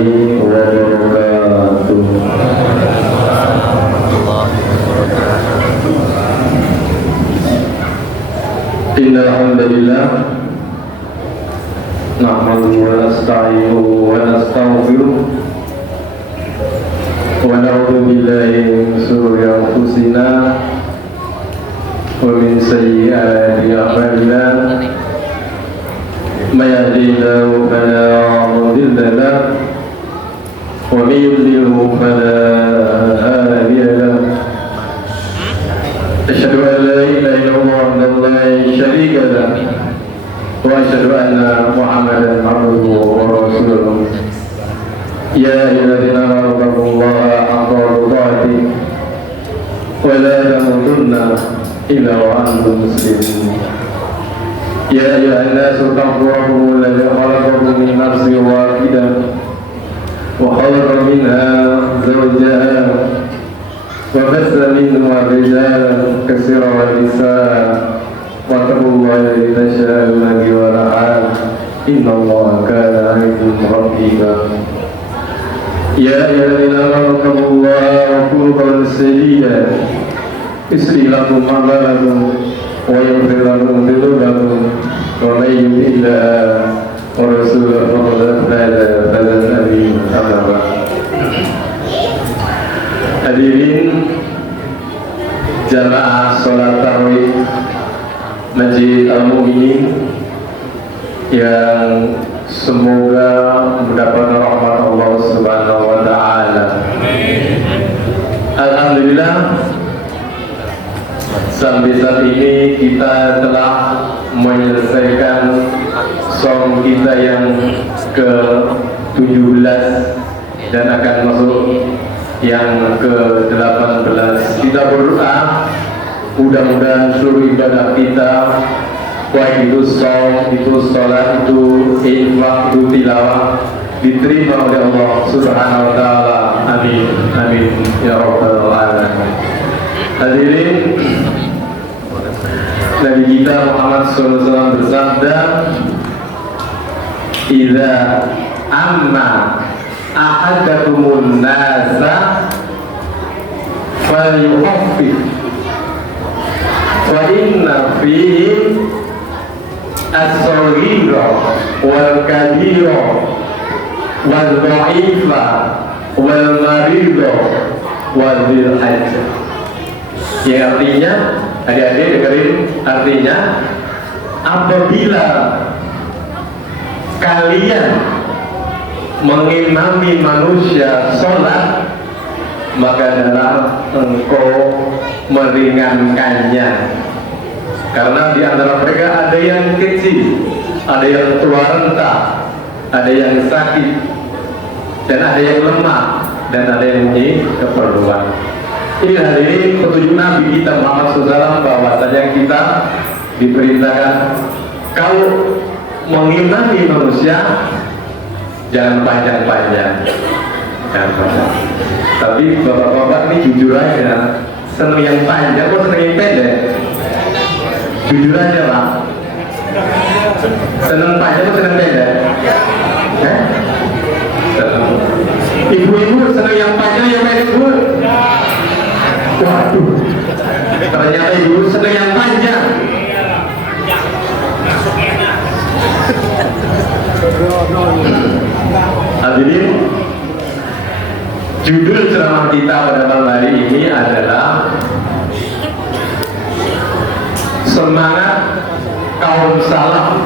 wabarakatuh. Innal hamdalillah nahmaduhu wa nasta'inuhu wa nastaghfiruh wa na'udzu billahi min shururi anfusina wa min sayyiati a'malina may yahdihillahu fala mudilla lahu wa may yudlilhu fala hadiya lahu. Asyhadu an la ilaha illallah wahdahu la syarika lahu wa asyhadu anna Muhammadan abduhu wa rasuluh. Ya ayyuhalladzina amanu taqullaha haqqa tuqatih wa la tamutunna illa wa antum muslimun. Ya ayyuhan nasu taqu rabbakum alladzi khalaqakum min nafsin wahidah wa khalaqa minha zawjaha wa bassa minhuma rijalan katsiran wa nisaa wattaqullaha alladzi tasaaluna bihi wal arham innallaha kana 'alaykum raqiba. Ya ayyuhalladzina amanu taqullaha wa qulu qawlan sadida yuslih lakum a'malakum wa yaghfir lakum dhunubakum wa may yuti' Allaha wa rasulahu faqad faza fawzan 'aziman. Amma ba'd. Hadirin jamaah salat tarawih Masjid Al-Mu'minin yang semoga mendapat rahmat Allah Subhanahu wa taala. Alhamdulillah, sampai saat ini kita telah menyelesaikan som kita yang ke-17 dan akan masuk yang ke-18. Kita berdoa mudah-mudahan seluruh ibadah kita, baik itu saum, itu sholat, itu infak, itu tilawah, diterima oleh Allah Subhanahu wa taala. Amin. Amin ya rabbal alamin. Hadirin, Nabi kita Muhammad SAW bersabda, "Idza amma ahadakumun nasa falyukhaffif fa inna fihi as-saghira wal kabira wal dha'ifa wal marida wal dzil hajj." Yang artinya, adik-adik dengerin artinya, apabila kalian mengimami manusia sholat, maka adalah engkau meringankannya, karena di antara mereka ada yang kecil, ada yang tua renta, ada yang sakit, dan ada yang lemah, dan ada yang punya keperluan. Ini hadirin petunjuk Nabi kita Muhammad SAW, bahwasanya kita diperintahkan kalau mengimami manusia jangan panjang-panjang, tapi bapak-bapak ini jujur aja, seneng yang panjang atau seneng yang pendek? Jujur aja Pak, seneng panjang atau seneng pendek? Ibu-ibu seneng yang panjang yang pendek Bu? Waduh, ternyata ibu seneng yang panjang. Hadirin, judul ceramah kita pada malam hari ini adalah semangat kaum salaf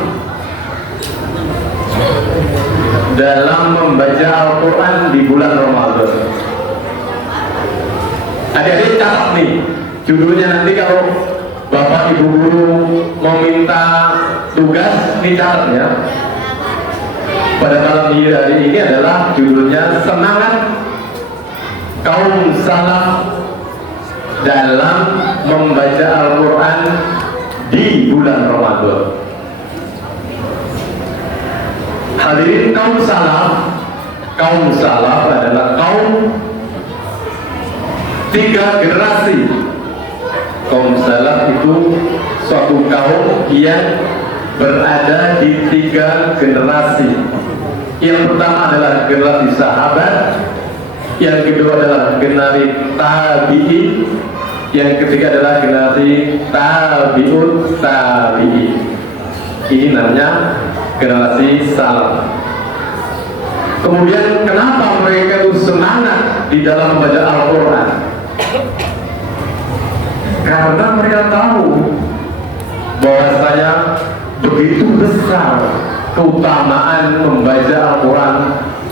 dalam membaca Al-Quran di bulan Ramadan. Adik-adik catat nih judulnya, nanti kalau bapak ibu guru mau minta tugas, ini catat ya. Pada malam hari ini adalah judulnya semangat kaum salaf dalam membaca Al-Quran di bulan Ramadan. Hadirin, kaum salaf adalah kaum tiga generasi. Kaum salaf itu suatu kaum yang berada di tiga generasi. Yang pertama adalah generasi sahabat, yang kedua adalah generasi tabi'in, yang ketiga adalah generasi tabi'ut tabi'in. Ini namanya generasi salaf. Kemudian kenapa mereka itu semangat di dalam membaca Al-Quran? Karena mereka tahu bahwasanya begitu besar keutamaan membaca Al-Quran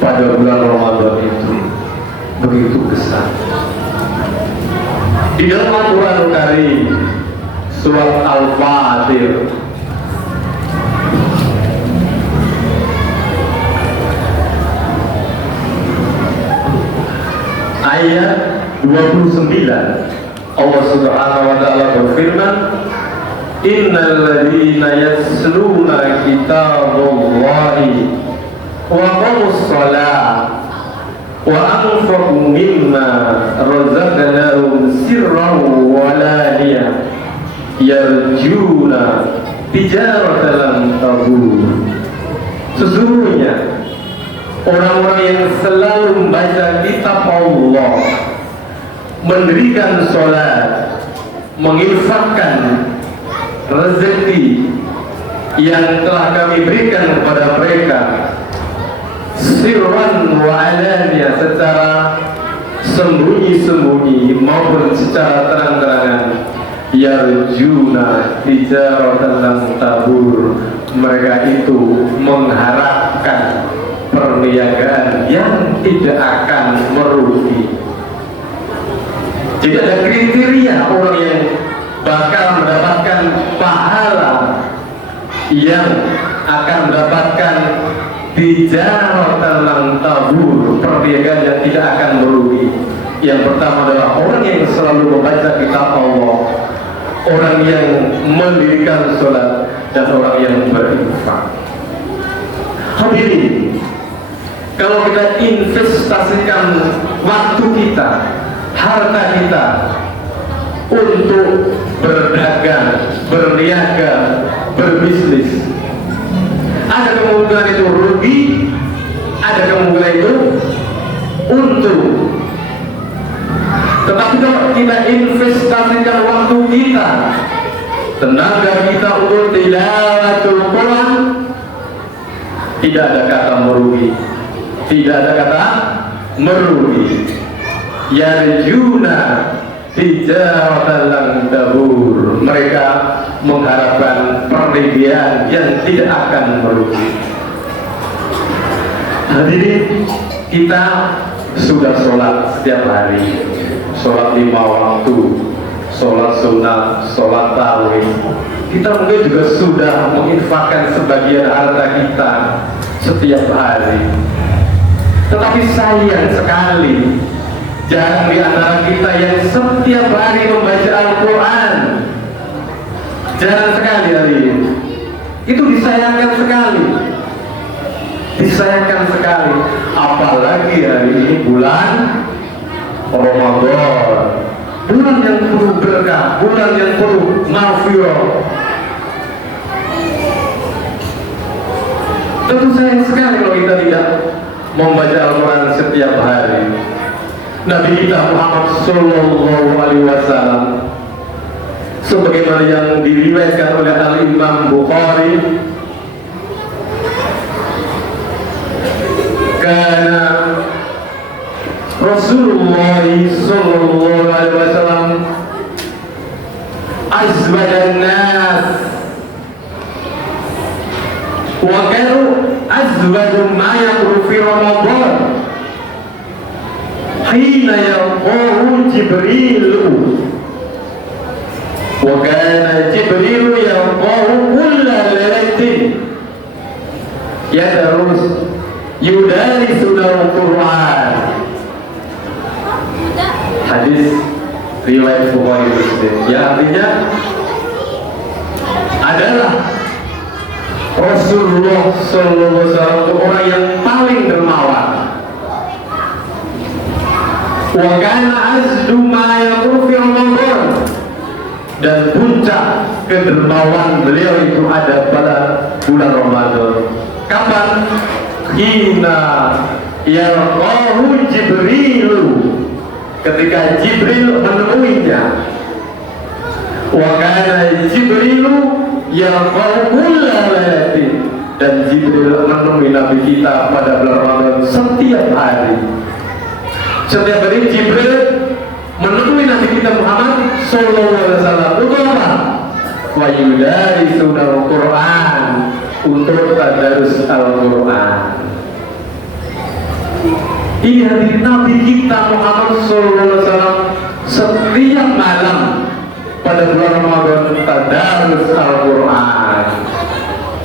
pada bulan Ramadan itu, begitu besar. Di dalam Al-Quran Karim surat Al-Fatir ayat 29, Allah Subhanahu wa taala berfirman, innal ladzina yasluna kitaballahi wa aqamus shalah wa anfaqu mimma razaqnahum sirran wa alaniya yarjuna tijaratan lan tabur. Sesungguhnya orang-orang yang selalu membaca kitab Allah, mendirikan sholat, menginfakkan rezeki yang telah kami berikan kepada mereka, sirran wa alaniya, secara sembunyi-sembunyi maupun secara terang-terangan, yarjuna tijaratan lan tabur, mereka itu mengharapkan perniagaan yang tidak akan merugi. Jadi ada kriteria orang yang bakal mendapatkan pahala, yang akan mendapatkan tijaratan lan tabur, perniagaan yang tidak akan merugi. Yang pertama adalah orang yang selalu membaca kitab Allah, orang yang mendirikan sholat, dan orang yang berinfak. Hadirin, kalau kita investasikan waktu kita, harta kita untuk berdagang, berniaga, berbisnis, ada kemungkinan itu rugi, ada kemungkinan itu untung. Tetapi kalau kita investasikan waktu kita, tenaga kita untuk tilawatul Quran, tidak ada kata merugi, tidak ada kata merugi. Yarjuna tijaratan lan tabur, mereka mengharapkan perniagaan yang tidak akan merugi. Hadirin, kita sudah sholat setiap hari, sholat 5 waktu, sholat sunnah, sholat tarawih. Kita mungkin juga sudah menginfakkan sebagian harta kita setiap hari. Tetapi sayang sekali, jarang di antara kita yang setiap hari membaca Al-Quran. Jarang sekali hari ini. Itu disayangkan sekali. Disayangkan sekali. Apalagi hari ini bulan Ramadan, bulan yang penuh berkah, bulan yang penuh maghfirah. Tentu sayang sekali kalau kita tidak membaca Al-Quran setiap hari. Nabi kita Muhammad Sallallahu Alaihi Wasallam, sebagaimana yang diriwayatkan oleh Al-Imam Bukhari, karena Rasulullah Sallallahu Alaihi Wasallam azwajan nas wa kanu azwajum ma yaqulu fi Ramadan hina yaqulu Jibril wa kana Jibril yaqulu kulla lailatin yadrus yudarisuna al-Quran. Hadis riwayat Bukhari Muslim, yang artinya adalah Rasulullah Sallallahu Alaihi Wasallam orang yang paling dermawan. Wa kana azdu ma yaqulu fi Ramadan, dan puncak kedermawan beliau itu ada pada bulan Ramadan. Kapan? hina yalqahu Jibrilu, ketika Jibril menemuinya. Wa kana Jibrilu yalqahu kulla lailatin, dan Jibril menemui Nabi kita pada bulan Ramadan setiap hari. Setiap hari Jibril menemui Nabi kita Muhammad sallallahu alaihi wasallam. Untuk apa? Wa yudarisuna al-Qur'an, untuk tadarus Al-Qur'an. Ini hari Nabi kita Muhammad sallallahu alaihi wasallam setiap malam pada bulan Ramadan tadarus Al-Qur'an.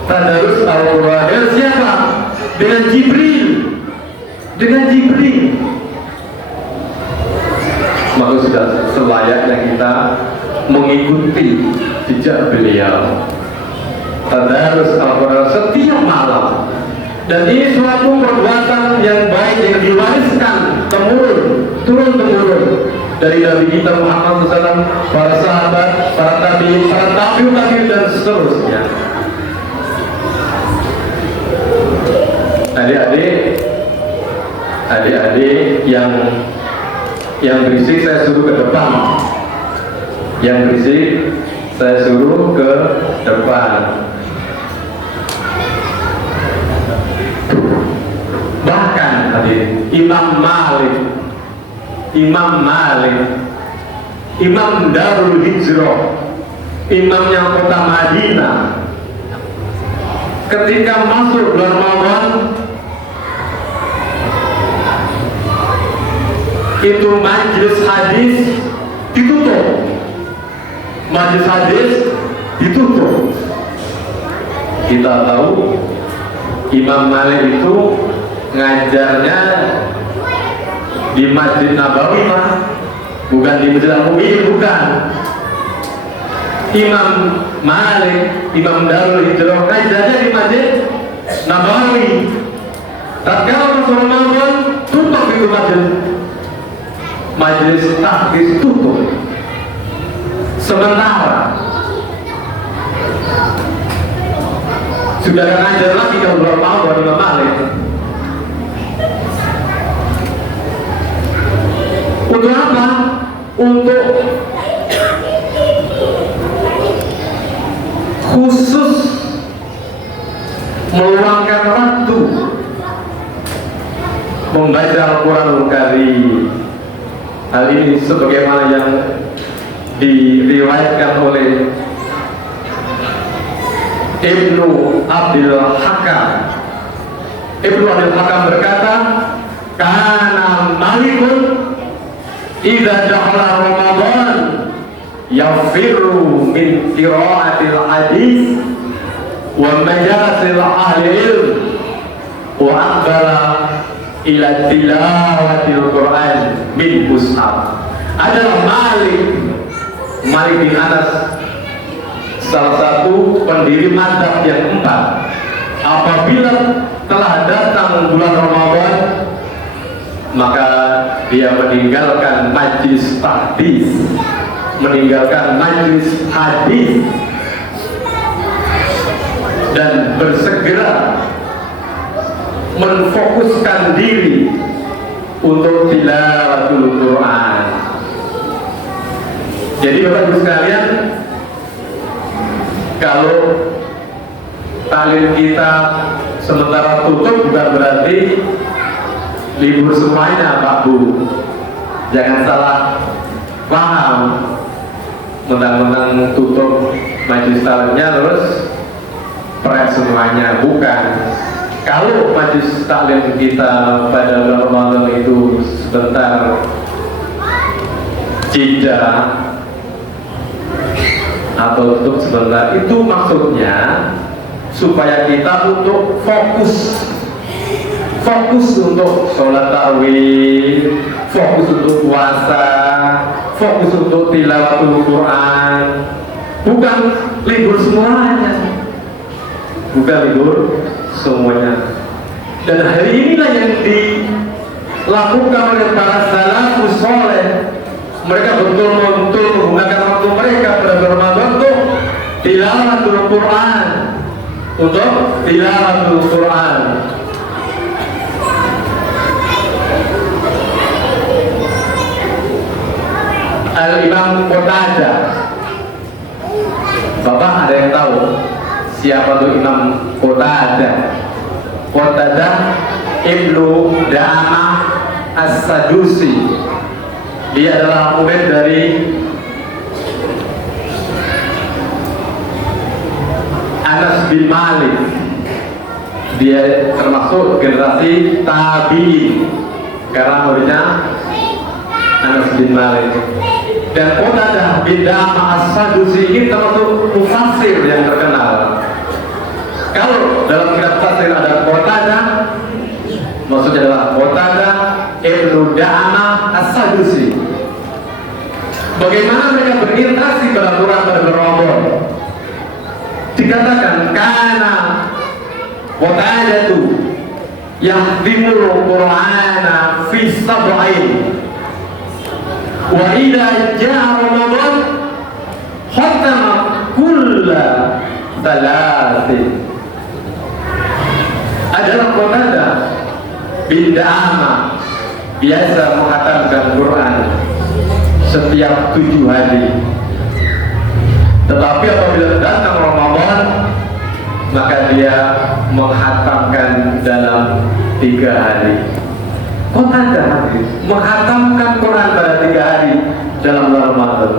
Tadarus Al-Qur'an dengan siapa? Dengan Jibril. Dengan Jibril. Maka sudah selayaknya kita mengikuti jejak beliau. Tadarus Al-Qur'an setiap malam. Dan ini suatu perbuatan yang baik yang diwariskan turun temurun dari Nabi kita Muhammad SAW, para sahabat, para tabi'in, para tabi'ut dan seterusnya. Adik-adik yang berisik saya suruh ke depan. Yang berisik saya suruh ke depan. Bahkan tadi Imam Malik, Imam Darul Hijrah, imamnya kota Madinah, ketika masuk bulan Ramadan itu majelis hadis ditutup. Majelis hadis ditutup. Kita tahu Imam Malik itu ngajarnya di Masjid Nabawi, Pak, bukan di Masjid Al-Mu'min, bukan. Imam Malik, Imam Darul Hijrah ngajarnya di Masjid Nabawi. Tatkala masuk Ramadan tutup itu majelis tahfiz tutup. Sementara sudah ngajar lagi kalau belum tahu dari Imam Malik. Untuk apa? Untuk khusus meluangkan waktu membaca Al-Quranul Karim. Hal ini sebagaimana yang diriwayatkan oleh Ibnu Abdul Hakam. Ibnu Abdul Hakam berkata, "Kana Malikun idza dakhala Ramadan yafirru min qira'atil hadis wa majalisil ahli ilm wa aqbala ila tilawatil Quran min mushaf." Adalah Malik bin Anas, salah satu pendiri mazhab yang keempat. Apabila telah datang bulan Ramadan, maka dia meninggalkan majlis hadis, dan bersegera menfokuskan diri untuk tilawatul Quran. Jadi Bapak Ibu sekalian, kalau taklim kita sementara tutup bukan berarti libur semuanya, Pak Bu. Jangan salah paham, mentang-mentang tutup majelis taklimnya terus pres semuanya, bukan. Kalau majelis taklim kita pada bulan Ramadan itu sebentar jeda atau tutup sebentar, itu maksudnya supaya kita untuk fokus untuk sholat tarawih, fokus untuk puasa, fokus untuk tilawatul Quran, bukan libur semuanya, Dan hari inilah yang dilakukan oleh para salafus soleh. Mereka betul-betul menggunakan waktu mereka pada Ramadan untuk tilawatul Quran, Al-Imam Qatadah. Bapak ada yang tahu siapa tuh Imam Qatadah? Qatadah Ibnu Da'amah As-Sadusi. Dia adalah murid dari Anas bin Malik. Dia termasuk generasi tabi'in karena muridnya Anas bin Malik. Dan Qatadah bin Da'amah As-Sadusi ini termasuk mufassir yang terkenal. Kalau dalam kitab tafsir ada Qatadah, maksudnya adalah Qatadah Ibnu Da'amah As-Sadusi. Bagaimana mereka berinteraksi dalam Quran pada Ramadan? Dikatakan karena Qatadatu yahdimul Qur'ana fi sab'ain wa idza ja'a Ramadan khatama kulla salatin. Adalah Qatadah bin Da'amah biasa menghatamkan Quran setiap 7 hari. Tetapi apabila datang Ramadan, maka dia menghatamkan dalam 3 hari. Qatadah menghatamkan Quran pada 3 hari dalam bulan Ramadan.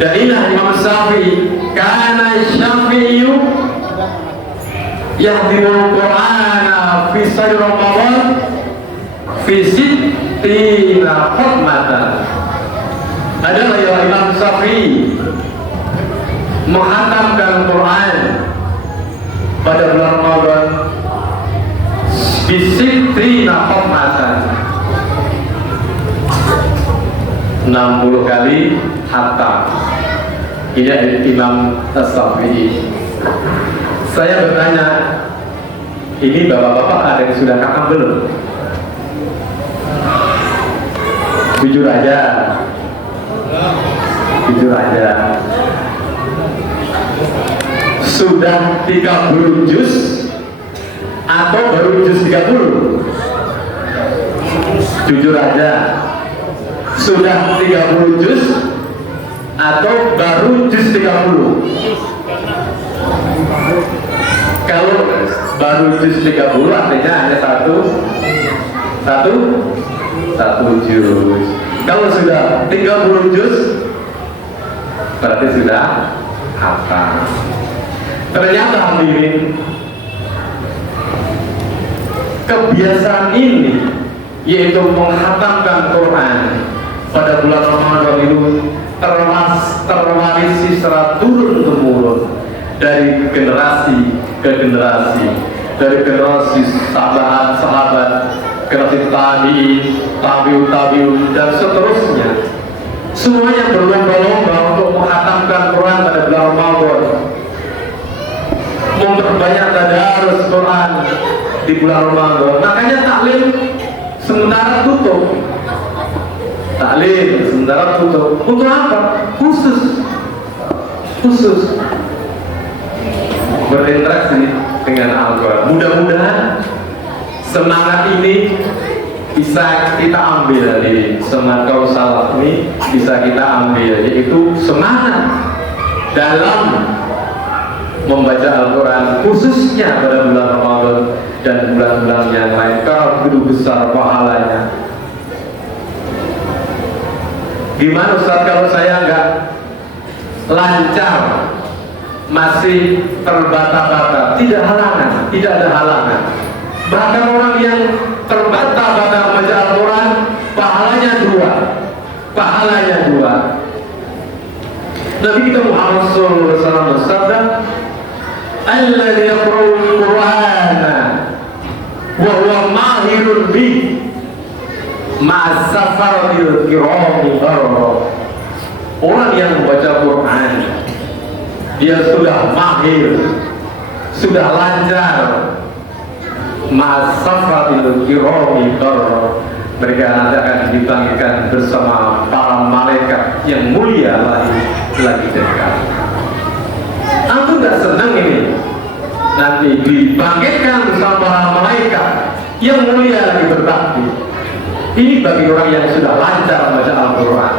Dan inilah Imam Syafi'i, karena Syafi'i yahdimul Qur'ana fi sahri Ramadan fi sittina khatmatan. Adalah ya Imam Syafi'i menghatamkan Quran pada bulan Ramadan fi sittina khatmatan, 60 kali hatam. Ini Imam Syafi'i. Saya bertanya, ini bapak-bapak ada yang sudah khatam belum? Jujur aja. Jujur aja. Sudah 30 juz atau baru juz 30? Jujur aja. Sudah 30 juz atau baru juz 30? Kalau baru juz 30 artinya hanya satu juz. Kalau sudah 30 juz berarti sudah hafal. Ternyata hadirin, kebiasaan ini yaitu menghatamkan Quran pada bulan Ramadan itu terwarisi secara turun-temurun dari generasi ke generasi, dari generasi sahabat, generasi tabi'in, tabi'ut, dan seterusnya. Semuanya berlomba-lomba untuk menghatamkan Quran pada bulan Ramadan, memperbanyak tadarus Quran di bulan Ramadan. Makanya taklim sementara tutup. Taklim sementara tutup. Untuk apa? Khusus berinteraksi dengan Al-Quran. Mudah-mudahan semangat ini bisa kita ambil di semangat kaum salaf ini, bisa kita ambil, yaitu semangat dalam membaca Al-Quran khususnya pada bulan Ramadan dan bulan-bulan yang lain, karena begitu besar pahalanya. Gimana Ustaz kalau saya nggak lancar, masih terbata-bata? Tidak ada halangan. Bahkan orang yang terbata-bata membaca Al-Quran, pahalanya dua. Nabi kita Muhammad SAW bersabda, "Alladzi yaqra'ul Qur'ana wa huwa mahirun bi ma'as-safaratil kirami barara." Orang yang membaca Quran, dia sudah mahir, sudah lancar, ma'as-safaratil kirami barara. Mereka nanti akan dibangkitkan bersama para malaikat yang mulia lagi dekat. Aku gak senang ini nanti dibangkitkan bersama para malaikat yang mulia lagi berbakti. Ini bagi orang yang sudah lancar membaca Al-Quran.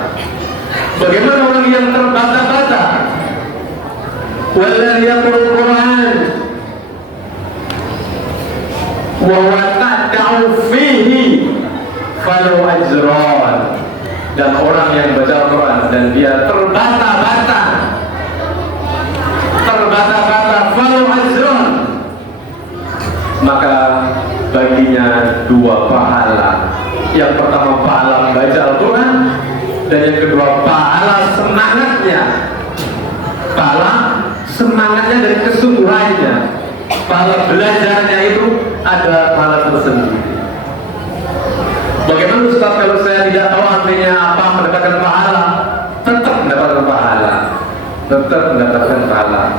Bagaimana orang yang terbata-bata? Walladzi yaqra'ul Qur'an wa huwa ta'da'u fihi falahu ajran. Dan orang yang baca Al-Quran dan dia terbata-bata falahu ajran, maka baginya 2 pahala. Yang pertama pahala membaca Al-Quran, dan yang kedua pahala semangatnya dan kesungguhannya. Pahala belajarnya itu ada pahala tersendiri. Bagaimana Ustaz kalau saya tidak tahu artinya apa mendapatkan pahala? Tetap mendapatkan pahala.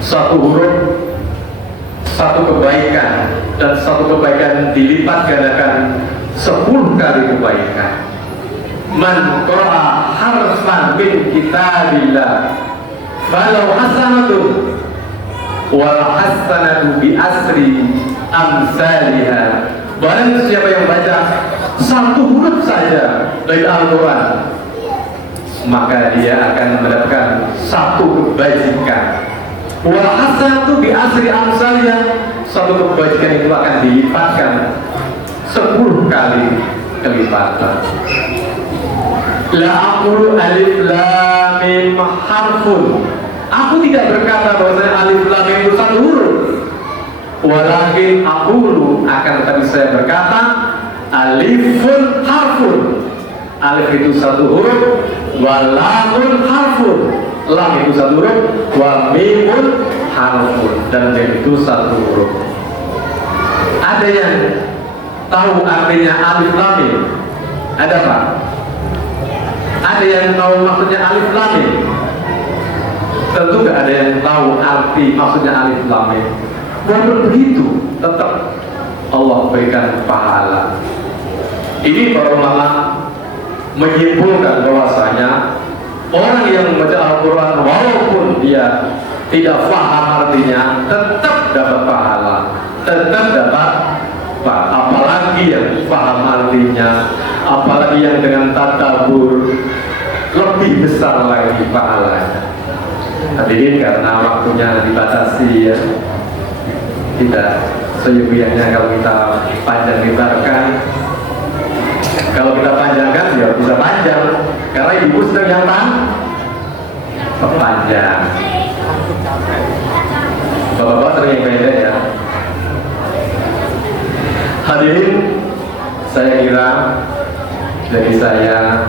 Satu huruf, satu kebaikan, dan satu kebaikan dilipat gandakan 10 kali kebaikan. Man qara'a harfan min kitabillah falau hasanatu wal hasanatu bi asri amsalha. Barang siapa yang baca 1 huruf saja dari Al-Quran, maka dia akan mendapatkan 1 kebajikan. Wal hasanatu bi asri amsalha, 1 kebajikan itu akan dilipatkan 10 kali kelipatan. La aqulu alif lam mim harfun. Aku tidak berkata bahwasanya alif lam mim itu 1 huruf. Walakin aqulu, akan tetapi saya berkata alifun harfun. Alif itu 1 huruf, wa lamun harfun. Lam itu 1 huruf, wa mimun harfun. Dan mim itu 1 huruf. Ada yang tahu artinya alif lam mim? Ada Pak? Ada yang tahu maksudnya alif lam mim? Tentu nggak ada yang tahu arti maksudnya alif lam mim. Walaupun begitu, tetap Allah berikan pahala. Ini para ulama menyimpulkan bahwasanya orang yang membaca Al-Quran walaupun dia tidak paham artinya, tetap dapat pahala. Apalagi yang paham artinya, apalagi yang dengan tadabbur, lebih besar lagi pahalanya. Hadirin, karena waktunya dibatasi ya, tidak seyogianya kalau kita panjang lebarkan. Kalau kita panjangkan ya bisa panjang, karena ibu sedang yang panjang. Bapak-bapak sering yang pendek ya. Hadirin, saya kira dari saya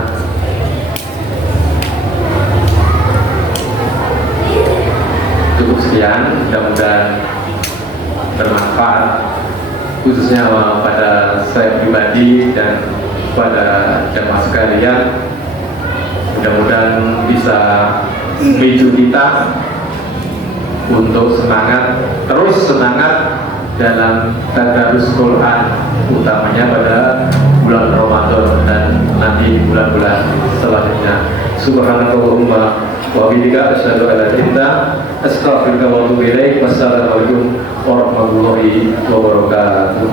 cukup sekian. Mudah-mudahan bermanfaat, khususnya pada saya pribadi dan pada jamaah sekalian. Mudah-mudahan bisa memicu kita untuk terus semangat dalam tadarus Quran, utamanya pada bulan Ramadan dan nanti bulan-bulan selanjutnya. Subhanakallahumma wa bihamdika asyhadu an la ilaha illa anta astaghfiruka wa atubu ilaik. Wassalamualaikum warahmatullahi wabarakatuh.